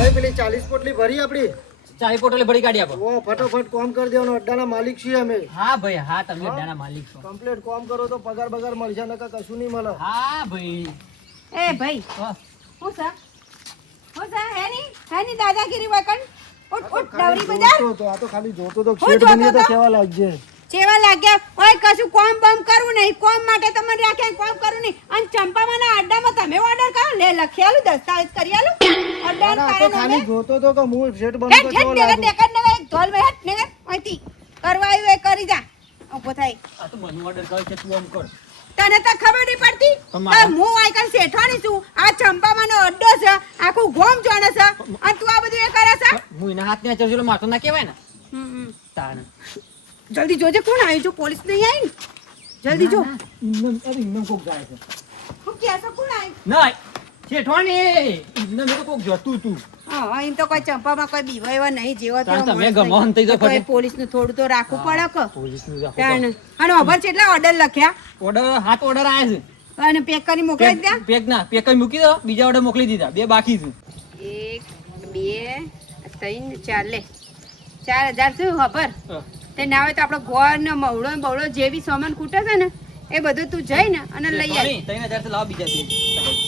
ભાઈ પેલી 40 પોટલી ભરી આપડી 40 પોટલી ભરી કાઢી આપો. ઓ ફટાફટ કામ કરી દેવાનો. અડ્ડાના માલિક છીએ અમે. હા ભાઈ હા, તમે અડ્ડાના માલિક છો. કમ્પ્લીટ કામ કરો તો પગાર બગાર મળશે, નકર કશું નહીં મળે. હા ભાઈ. એ ભાઈ હું સા હેની દાદાગીરી વકન ઉઠ ડવરી બજાર તો આ તો ખાલી જોતો તો શેઠ બનીએ તો કેવા લાગજે. ચેવા લાગ્યા ઓય કશું કોમ બમ કરવું નહીં, કોમ માટે તમને રાખ્યા કોમ કરવું નહીં. અને ચંપામાના અડ્ડામાં તમે ઓર્ડર કરો, લે લખેલું દસ્તાવેજ કરી આલું અડ્ડા ના, આ તો કારણ ખાલી જોતો તો કે હું શેઠ બનું તો કેવો લાગુ. એક ધોલ મે હેટ ને અહીંથી કરવા આવ્યું એ કરી જા ઉભો થાય. આ તો મને ઓર્ડર કરે છે, તું આમ કર. તને તો ખબર નહીં પડતી તમારા. હું આઈકન શેઠાણી છું, આ ચંપામાનો અડ્ડો છે, આખું ગોમ જાણે છે, અને તું આ બધું એ કરે છે. હું એના હાથને ચરજોલો મારતો ના કહેવાય ને તાણ. જલ્દી જોજે કોણ આવ્યું, જો પોલીસ નહીં આવી ને જલ્દી જો. ઇન્નમ કોક જાય છે. હું ક્યાં છે કોણ આવ્યું? ના શેઠવાણી ઇન્નમ તો કોક જતું તું. હા એમ તો કોઈ ચંપામાં કોઈ બીવા એવા નહીં જેવા તાણ તમે ગમોહન થઈ જાઓ ફરી. પોલીસનું થોડું તો રાખવું પડે કે પોલીસનું રાખો. તાણ. અને ઓભર કેટલા ઓર્ડર લખ્યા ઓર્ડર હાથ ઓર્ડર આયા છે. અને પેક કરી મોકલી દે. પેક ના પેક કરી મૂકી દો, બીજા ઓર્ડર મોકલી દીધા, 2 બાકી છે. 1 2 3 4 લે 4000 શું ખબર તે ના હોય તો આપણો ગોળ ને મવડો ને બવડો જે બી સામાન ખૂટે છે ને એ બધું તું જઈ ને અને લઈ આવી. 3000 થી લાવ બીજા દે.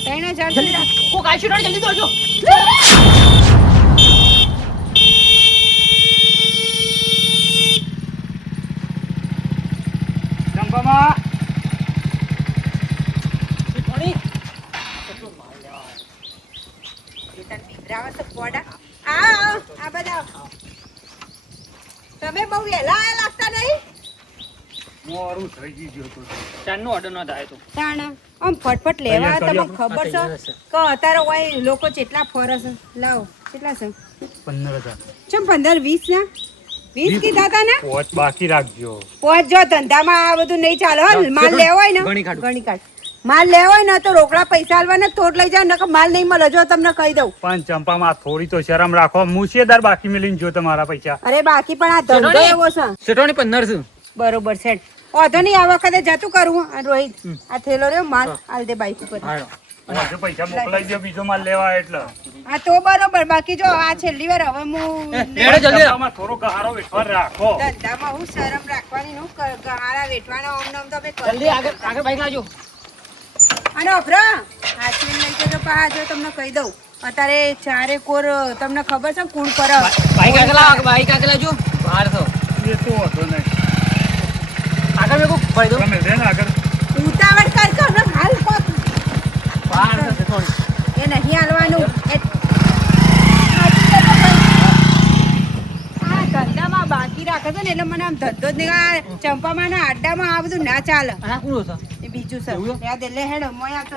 3000 જલ્દી રાખ. કોક આશી રોડ જલ્દી દોજો. ચંપામાં શેઠવાણી આ બધા તમે બહુ વહેલા આયા લાગતા નહીં. મોરું થઈ ગયું તો. ચારનો ઓર્ડર ન થાય તો. તાણ આમ ફટફટ લેવા તમને ખબર છે કે અત્યારે હોય લોકો કેટલા ફરે છે. લાવો કેટલા છે? 15000 ચમ 15 20 ના 20 કીધા તા ને. પોચ બાકી રાખજો. પહોંચજો ધંધામાં આ બધું નહીં ચાલે હો. માલ લેવો હોય ને ગણી કાઢો. ગણી કાઢ. માલ લેવો હોય ને તો રોકડા પૈસા આલવાના તોડ લઈ જાવ, નકર માલ નહીં મળે. જો તમને કહી દઉં. પણ ચંપામાં થોડી તો શરમ રાખો. મુશેદાર બાકી મેલીને જો તમારા પૈસા. અરે બાકી પણ આ ધંધો એવો છે. શેઠવાણી 15 છે. બરોબર છે. ઓધો નહીં, આ વખતે જતું કરવું. આ રોહિત આ થેલો રહ્યો માલ આલ દે બાઈક ઉપર. હાલો. હજુ પૈસા મોકલાઈ દો બીજો માલ લેવા એટલે. હા તો બરોબર. બાકી જો આ છેલ્લી વાર હવે હું લેડો જલ્દી. ચંપામાં થોડો ગહારો વેઠવા રાખો. ધંધામાં હું શરમ રાખવાની નું ગહારા વેઠવાના ઓમ નામ તમે કરો. જલ્દી આગળ આગળ બાઈક લાવજો. અને ઓફરા હાથમાં લઈ જજો. પા જો તમને કહી દઉં અત્યારે ચારે કોર તમને ખબર છે કોણ પર બાઈક આગળ લાવો, બાઈક આગળ લાવજો. બહાર તો એ તો વાંધો નહીં. આગળ મેં કોક ભાઈ દો. તમે રે ને આગળ. ઉતાવળ કર કે હમણાં હાલ કોક બહાર તો શેઠવાણી. એ નહીં હાલવાનું. આ ધંધામાં બાકી રાખે છે ને એટલે મને આમ ધંધો જ નહીં. આ ચંપામાં ના આડામાં આ બધું ના ચાલે. આ કોણ હતો? એ બીજું છે એવું? યાદ એટલે હેડો મોય આ તો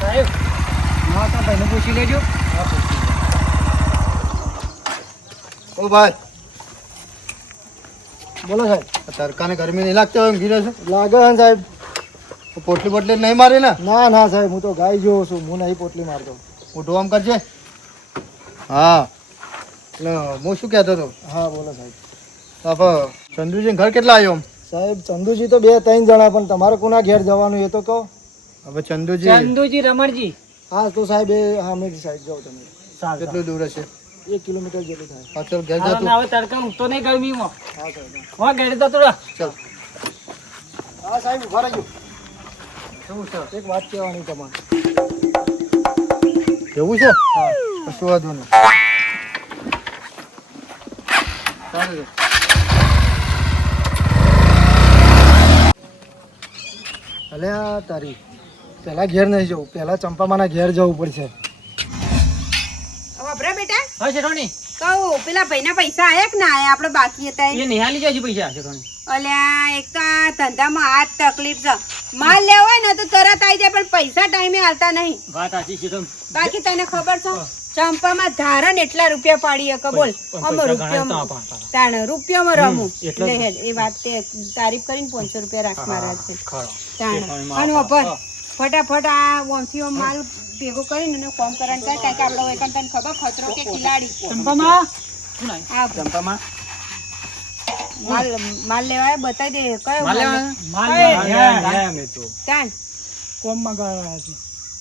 સાહેબ હા તો ભાઈને પૂછી લેજો. ઓ ભાઈ બોલો સાહેબ. તડકાને ગરમી નહીં લાગતી હોય? ઘીરે છે લાગે છે સાહેબ. પોટલી પોટલી નહીં મારી ને? ના ના સાહેબ, હું તો ગાય જેવો છું, હું નહીં પોટલી મારતો. ઉઠો આમ કરજે. હા એટલે હું શું કહેતો હતો? હા બોલો સાહેબ. આપણે ચંદુજી ઘર કેટલા આવ્યો? સાહેબ ચંદુજી તો 2-3 જણા, પણ તમારે કોના ઘેર જવાનું એ તો કહો. હવે ચંદુજી ચંદુજી રમણજી. હા તો સાહેબ એ સામેની સાઈડ જાઓ તમે. સારું. કેટલું દૂર હશે? 1 કિલોમીટર જેટલું થાય. પાછળ ઘેર હવે જતું. તડકા ઉઠતો નહીં ગરમીમાં. હા સાહેબ. હો ગાડી તો તું ચાલ. હા સાહેબ ઉભા રહેજો. એક વાત કહેવાની તમારે. એવું છે? હા કશું વાંધો નહીં. સારું છે. અલે આ તારી પહેલા ઘેર નહીં જવું, પહેલા ચંપામાના ઘેર જવું પડશે. વપરા બેટા હા શેઠવાણી. કહું પેલા ભાઈના પૈસા આયા કે ના આયા? આપણે બાકી હતા એ નિહાળી જજો પૈસા શેઠવાણી. અલ્યા એક તો આ ધંધામાં આ જ તકલીફ છે. માલ લેવો હોય ને તો તરત આવી જાય, પણ પૈસા ટાઈમે હાલતા નહીં. વાત સાચી છે. બાકી તને ખબર છે ચંપામાં ધારણ એટલા રૂપિયા પાડી શકે બોલ. આમ રૂપિયામાં તાણ રૂપિયામાં રમું. લે હેડ એ વાત તે તારીફ કરીને 500 રૂપિયા રાખ મારા છે. તાણ અને વપર ફટાફટ આ ઓમથી ઓમ માલ ભેગો કરીને અને કોમ કરવાનું થાય, કારણ કે આપણે હોય તને ખબર ખતરો કે ખિલાડી ચંપામાં આ ચંપામાં માલ લેવાય બતાવી દે કયો માલ માલ લેવા? માલ લેવા. તાણ કોમ મંગાવ્યા છે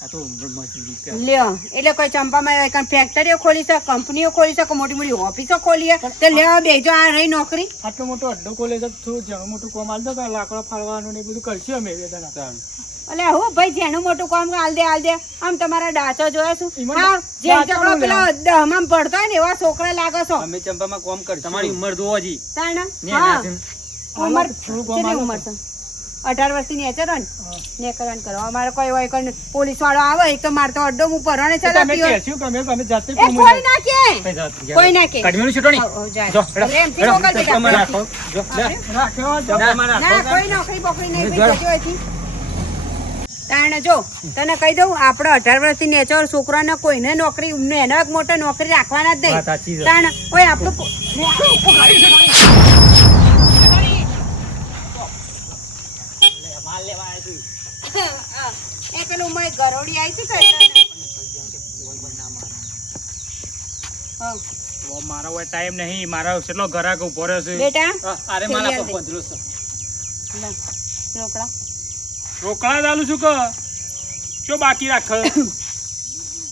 આ તો મજૂરી કે લ્યો એટલે કોઈ ચંપામાં કઈ ફેક્ટરીઓ ખોલી છે, કંપનીઓ ખોલી છે, મોટી મોટી ઓફિસો ખોલી છે, તો લેવા બેજો આ રહી નોકરી. આટલો મોટો અડ્ડો ખોલે છે, થોડું જણું મોટું કોમ આલ દો કે લાકડો ફાળવાનું ને એ બધું કરશું અમે બે જણા. અલે હું ભાઈ જેનું મોટું કામ હાલ દે આમ તમારા ડાચો જોયા છું. ઈમન હા જે ડાચો ચકડો નું પેલા દહમાં પડતો હોય ને એવા છોકરા લાગો છો. અમે ચંપામાં કોમ કર તમારી ઉંમર જોવો જી તાણ ને હા નાસિમ. ઉંમર થોડું કામ કેટલી આલો ઉંમર છે? 18 વર્ષની નેચર ને નેકરાન કરો. અમારે કોઈ હોય કોઈ પોલીસ વાળો આવે એક તો મારતો અડ્ડો હું પરણે તમે ચલાવતી હોય. કહેશું કે અમે જાતે એ કોઈ ના કે કોઈ ના કે કાઢવાનું છૂટો નહીં હો, જાય. જો, હેડો, એટલે એમથી મોકલ બેટા. ચંપામાં રાખો જો લે રાખ્યો ચંપામાં ના રાખો કોઈ નોકરી બોકરી નહીં ભાઈ જજો અહીંથી. તાણે જો તને કહી દઉં આપણે 18 વર્ષથી નેચર છોકરાને કોઈને નોકરી એનો એક મોટો નોકરી રાખવાના જ વાત સાચી નહીં. છે. તાણે ઓય આપણું માલ લેવા આવ્યા છું એ પેલું મય ગરોડી આવી હતી તો એટલે હા. ઓ, મારો હવે ટાઈમ નહીં, મારો કેટલો ઘરાક ઉભો રહ્યો છે. બેટા અરે મારા પર પંદરો છે લા, રોકડા રોકડા જ આલું છું કે શું બાકી રાખ?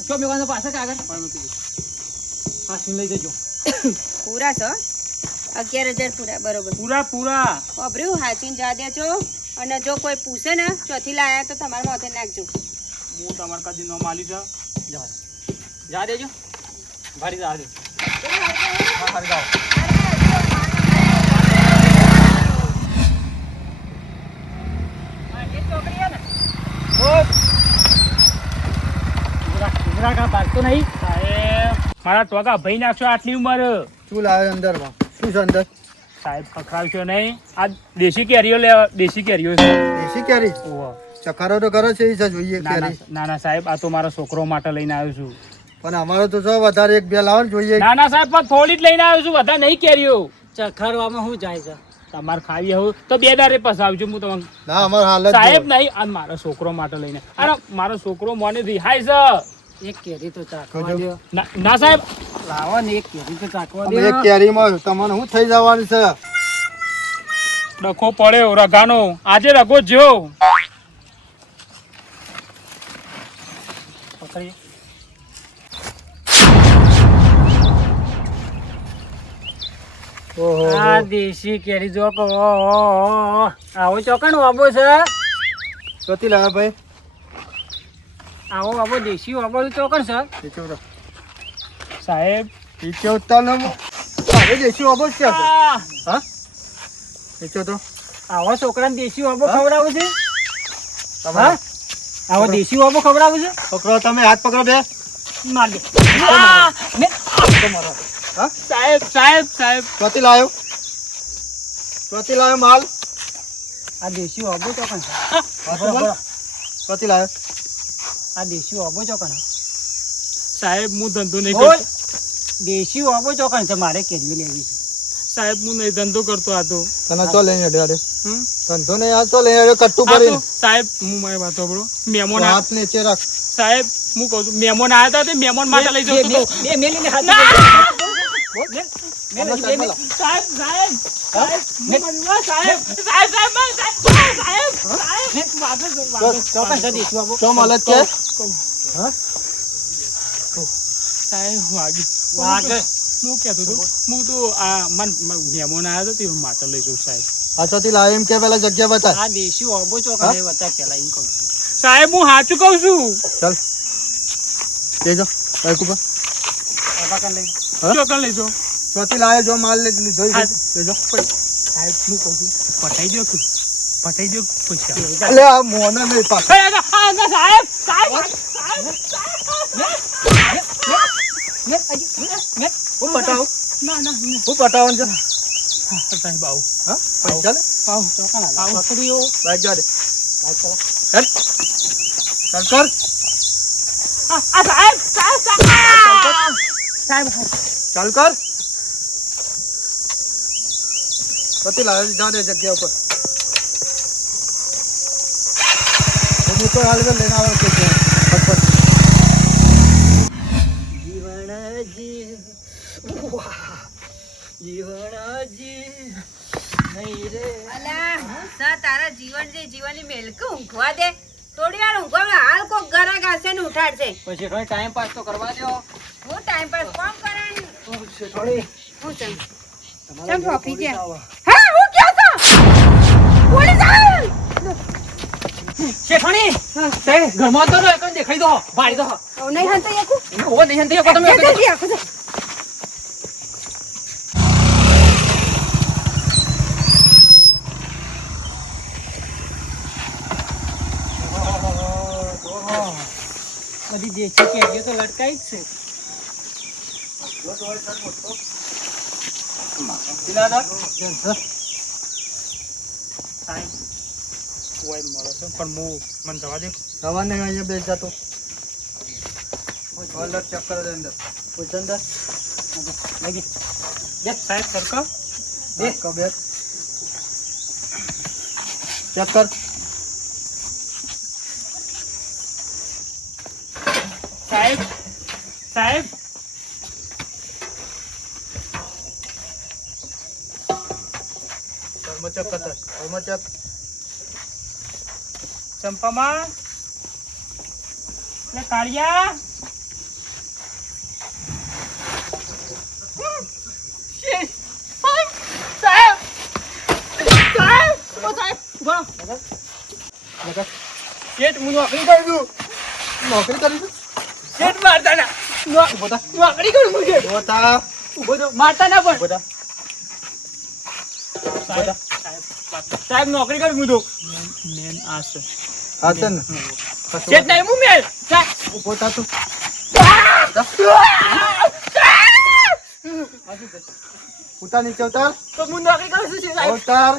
તો મેં પાછા કાગળ હા શું લઈ જજો પૂરા છો 11,000 પૂરા બરોબર. પૂરા પૂરા. અભર્યું હાચીને જા દેજો અને જો કોઈ પૂછે ને ચોથી લાયા તો તમારા માથે નાખજો. હું તમારે કદી ન માલી છે. જા દેજો ભાડી જા દે મારા ટોકા ભાઈ નાખશો આટલી ઉંમર. શું લાવે અંદરમાં? શું છે અંદર? સાહેબ પકડાવશો નહીં. આ દેશી કેરીઓ લેવા, દેશી કેરીઓ છે. દેશી કેરી ઓહો. ચકારો તો કરો છે એ છે જોઈએ ના કેરી. ના ના સાહેબ, આ તો મારા છોકરો માટે લઈને આવ્યો છું. પણ અમારો તો જો વધારે એક બે લાવો ને જોઈએ. ના ના સાહેબ, પણ થોડી જ લઈને આવ્યો છું, બધા નહીં કેરીઓ. ચખાડવામાં શું જાય છે તમારે ખાવી હોય તો બે દારે પસાવજો. હું તમને ના અમારો હાલત સાહેબ નહીં, આ મારા છોકરો માટે લઈને. અરે મારો છોકરો મને રિહાય છે. એક કેરી તો ચાખવા જોજો. દો ના સાહેબ, લાવો ને એક કેરી તો ચાખવા અમે દો એક કેરીમાં તમને શું થઈ જવાનું છે? ડખો પડ્યો રગાનો. આજે રગો જો પકડી ઓહો આ દેશી કેરી જો કહો આવો ચોકણ વાબો છે ચોથી લાવે ભાઈ? આવો વાબો દેશી વાબો ચોકણ છે નીચે ઉતરો. સાહેબ. નીચે ઉતર ને હવે દેશી વાબો જ છે આપણે. હા નીચે ઉતરો. આવો છોકરાને દેશી વાબો ખવડાવું છે તમારે હા આવો દેશી વાબો ખવડાવું છે પકડો, તમે હાથ પકડો બે. માર દે હા સાહેબ સાહેબ સાહેબ ચોથી લાવ્યો? ચોથી લાવ્યો માલ? આ દેશી વાબો ચોકણ છે હાથમાં બોલ. ચોથી લાવ્યો? આ દેશી વાબો ચોકણ સાહેબ, હું ધંધો નહીં બોલ કરતો. દેશી વાબો ચોકણ છે મારે કેરી લેવી છે સાહેબ, હું નહીં ધંધો કરતો. આ તો તને ચો લઈને અડ્યો અરે હમ? ધંધો નહીં આ ચો લઈને અડ્યો કટ્ટુ આ કરીને. તો સાહેબ, હું મારી વાત સાંભળો. મહેમાન તો હાથ નીચે રાખ. સાહેબ, હું કહું છું, મહેમાન આવ્યા હતા તે મહેમાન માટે લઈ જતો હતો. બે મેલીને હાથ ના! આમાં સાઈડમાં લાવ. સાહેબ સાહેબ સાહેબ, હું કહું છું, સાહેબ સાહેબ સાહેબ સાહેબ સાહેબ સાહેબ વાંધો છે, વાંધો છે. ચોકણ છે દેશી વાબો ચો માલ જ કે? હા સાહેબ વાગી. વાગે. હું કહેતો હતો, હું તો આ મહેમાન આવ્યા હતા તે માટે લઈ જાઉં સાહેબ. આ ચોથી લાવ્યો એમ કે પેલા જગ્યા બતા. આ દેશી વાબો ચોકણ એ બતા પેલા એમ કહું છું સાહેબ, હું સાચું કહું છું. ચાલ લેજો બાઈક ઉપર. પકડ લઈ હા? ચોકન લઈ જાઓ. ચોથી લાવ્યો જો માલ લીધો હા. લેજો. સાહેબ, હું કહું છું, પટાઈ દો તું. પટાઈ દો પૈસા. અલે આ મોને નહીં પાછો. સાહેબ સાહેબ હું બતાવું? ના ના ના. હું બતાવવાનું છે? સાહેબ આવું હા પૈસા લે. આવું પકડીઓ બાઈક જા દે. હેડ. ચાલ કર. સાહેબ સાહેબ સાહેબ ચાલ કર. ચોથી લાવ્યો જા દે જગ્યા ઉપર. હું તો હાલ લઈને આવ્યો કે ફટફટ. જીવણજી જીવણજી નહીં રે અલા સા તારા જીવનની મેલક ઊંઘવા દે. થોડી વાર ઊંઘો હાલ કોક ગરાગ આવશે ને ઉઠાડશે પછી થોડી ટાઈમ પાસ તો કરવા દો. હું ટાઈમ પાસ કોમ કરવાનું શેઠવાણી, હું ચમ ચમ ફોફી ગયા હા હું ક્યાં છો પોલીસ આવે શેઠાણી, સાહેબ, ઘરમાં તો રહો, એકને દેખાઈ દો, ભાડી દો. નહીં હંતો એકું ઓ, નહીં હંધી શકો તમે. જલ્દી આખો જા બધી દેશી કેરીઓ તો લટકાઈ જ છે. દિલારા, સાહેબ કોઈ મળે છે પણ હું મને જવા દે. જવા નહીં અહીંયા બેસ જાતો. અંદર ચેક કરો અંદર. પૂછ અંદર. સાહેબ સરખા બેસ કો બેસ. ચેક કર. સાહેબ સાહેબ કર્મ ચેક કરતા. કર્મ ચેક. ચંપામાં લે કાળિયા લગા. શેઠ હું નોકરી કરું છું. નોકરી કરી છે? શેઠ મારતા ના ઉભો થા. નોકરી કરું છું શેઠ. ઉભો થા. ઉભો તો મારતા ના પણ ઉભો થા. સાહેબ સાહેબ નોકરી કરું હું તો મેન આ છે હા છે ને. શેઠ નહીં હું મેલ સાહેબ ઉભો થા તું. ઉતાર નીચે ઉતાર. તો હું નોકરી કરું છું સાહેબ. ઉતાર.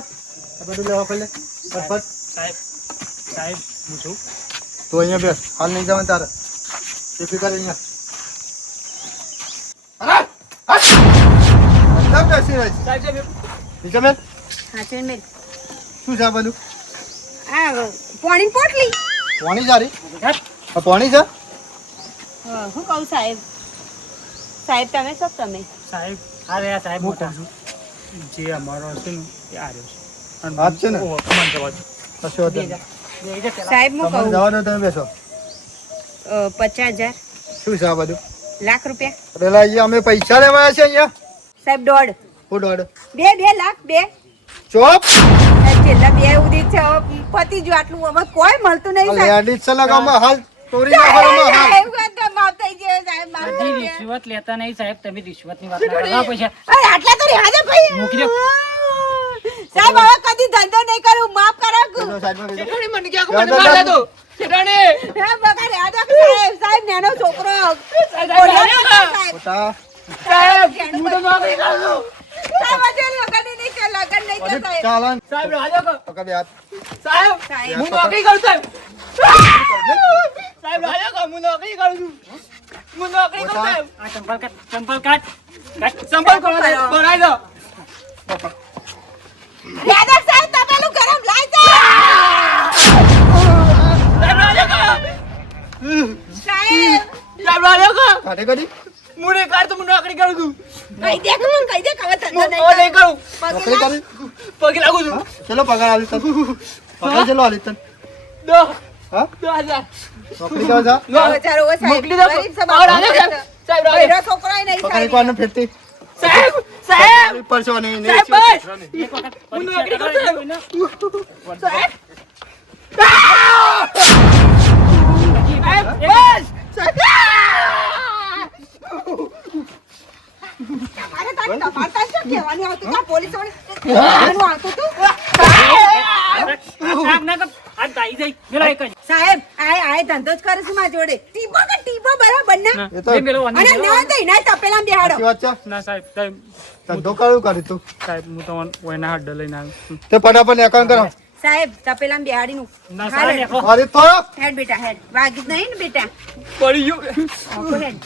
આ બધું લેવા પડે. ફટફટ. સાહેબ સાહેબ હું છું તું અહીંયા બેસ. હાલ નહીં જવાનું તારે. ટીપી કરી અહીંયા. અરે! હટ! અંદર બેસી રહી છે. સાહેબ સાહેબ નીચે બેસ. હા ચલ મેલ શું છે આ બધું? આ પાણી પોટલી પાણી જારી? આ પાણી છે? હું કહું સાહેબ સાહેબ તમે છો તમે સાહેબ અરે આ સાહેબ મોટા જે અમારો છે ને એ આ રહ્યો છે અને હાથ છે ને? ઓહો, મને જવા દો. કશો વાંધો નહીં. સાહેબ હું તમને કહું જવા દો તમે બેસો. 50,000 શું છે આ બધું? લાખ રૂપિયા પેલા અહીંયા અમે પૈસા લેવાયા છે અહીંયા. સાહેબ દોઢ હું દોડ. 2 લાખ 2 ચોપ. છેલ્લા 2 ઉધી છે હવે પતી જો આટલું હવે કોઈ મળતું નહીં સાહેબ લેડીઝ છે લગાવમાં હાલ ચોરી ના કરો માં હાલ. સાહેબ તો માફ થઈ ગયો સાહેબ માફ બધી થઈ ગયો. રિશ્વત લેતા નહીં સાહેબ, તમે રિશ્વતની વાત ના કરો. આ પૈસા અરે આટલા તો રહ્યા છે ભાઈ મૂકી દો. સાહેબ હવે કદી ધંધો નહીં કરું માફ કરો બેસો સાઈડમાં બેસો. શેઠાણી મને ક્યાં યાદ મને માર રાખજો. દેતો. શેઠાણી હા બગા રહ્યા છે સાહેબ સાહેબ નાનો છોકરો સાહેબ ઉતાર. સાહેબ હું તો નોકરી કરું છું. સાહેબ આજે લગન નહીં કે લગન નહીં કે સાહેબ ચાલન. સાહેબ રાજો કો પકડ બે હાથ. સાહેબ સાહેબ હું નોકરી કરું સાહેબ સાહેબ રાજો કો હું નોકરી કરું છું હું નોકરી કરું સાહેબ આ ચંપલ કાઢ, ચંપલ કાઢ. સંભાળ કરો સાહેબ બનાવી દો દાદા સાહેબ તપેલું ગરમ લાઈ દે સાહેબ રાજો કો સાહેબ સાહેબ રાજો કો કાઢે કરી. મુને કાર તો હું નોકરી કરું છું કહી દે કે મને કહી દે કે હવે ધંધો હું નહીં નહીં કરું નોકરી કરી. પગે લાગુ છું હા? ચલો પગાર આલી તને. પગાર ચલો આલી તને. દો હા? 2000 નોકરી કરો જા. બચારો ઓ સાહેબ મોકલી દો ગરીબ છે આવો રાજો સાહેબ સાહેબ રાજો બૈરો છોકરો નહીં પગાર સાહેબ એકવાર ને ફેરતી. સાહેબ સાહેબ પરસો નહીં નહીં. સાહેબ બસ એક વખત હું પરીક્ષા નોકરી કરું કરાવી સાહેબ. દો ને. સાહેબ એક- બસ અરે તારે તમારે તારે શું કહેવાનું આવતું હતું? આ પોલીસ વાળા કહેવાનું આવતું હતું? આગ ના કર. આ દાઈ જાય. પેલા એક જ. સાહેબ આ ધંધો જ કરે છે મારા જોડે ટીપો કે ટીપો બરાબર ના એ તો બે પેલો અને વાંધો ના તો એના તપેલામાં બેહાડો સાચી વાત છે. ના સાહેબ સાહેબ ધંધો કયું કરી તું? સાહેબ હું તમને કોઈના હાથ લઈને આવ્યો તે ફટાફટ એકાઉન્ટ કરો. સાહેબ તપેલામાં બેહાડીનું ના હાલ સાહેબ હેડ. મારી તો હેડ બેટા હેડ વાગી જ નહીં ને બેટા પડી ગયું આખો હેડ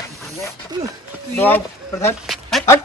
દો આવ. પ્રધાન. હટ.